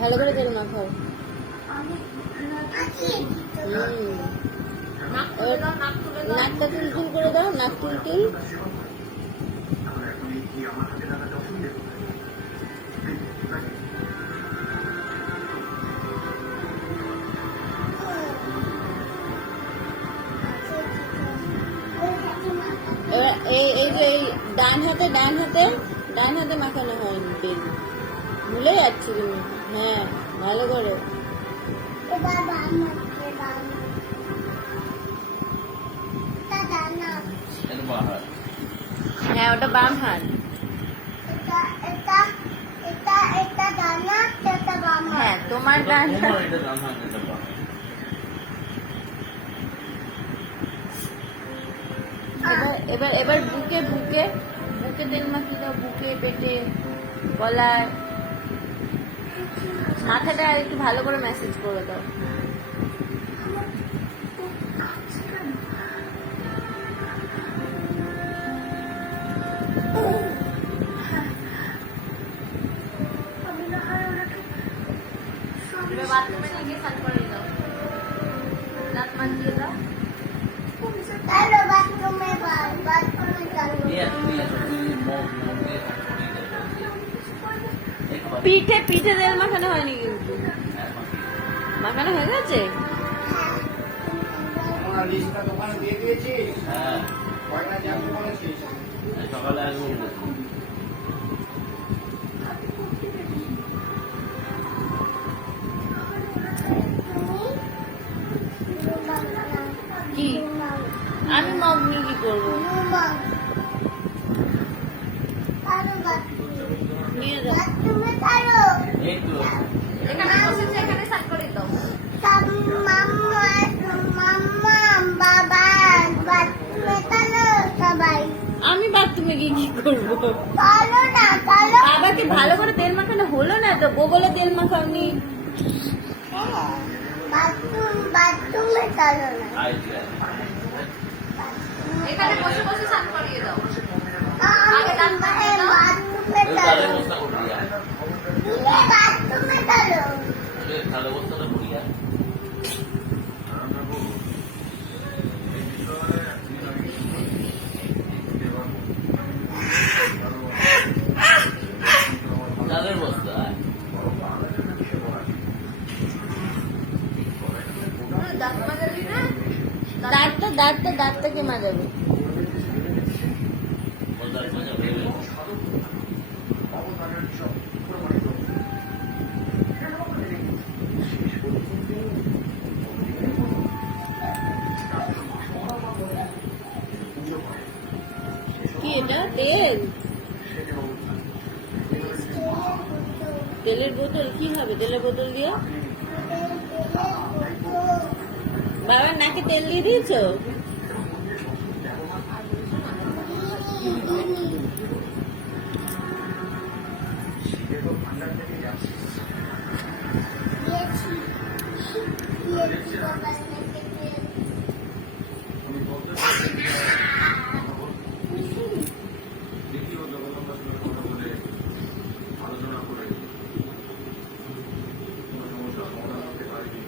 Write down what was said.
ভালো করে তেল মাখাও। নাকটা তুলতুল করে দাও, নাক তুলতুল। এই যে ডান হাতে মাখানো হয়নি তেল, ভুলে যাচ্ছি তুমি। হ্যাঁ ভালো করে। হ্যাঁ ওটা বাম হাত। হ্যাঁ তোমার ডান হাত। এবার এবার বুকে বুকে বুকে তেল মাখিয়ে দাও, বুকে, পেটে, গলায়, মাথাটা একটু ভালো করে ম্যাসেজ করে দাও। বাথরুমে নিয়ে গিয়ে স্নান করে দাও, দাঁত মাখিয়ে দাও। পিঠে পিঠে তেল মাখানো হয়নি, কিন্তু মাখানো হয়ে গেছে। কি আমি মগ নিয়ে কি করবো? নিয়ে যাও। এখানে বসেছে, এখানে স্নান করে দাও। আমি বাথরুমে গিয়ে কি করবো? বাবাকে ভালো করে তেল মাখানো হলো না তো, বলে তেল মাখাওনি। এখানে বসে বসে স্নান করিয়ে দাও। আগে দাঁত মাখিয়ে দাও। দাঁতটা কে মাজাবে? কি এটা? তেলের বোতল? কি হবে তেলের বোতল দিয়ে? বাবার নাকে তেল দিয়ে দিয়েছো?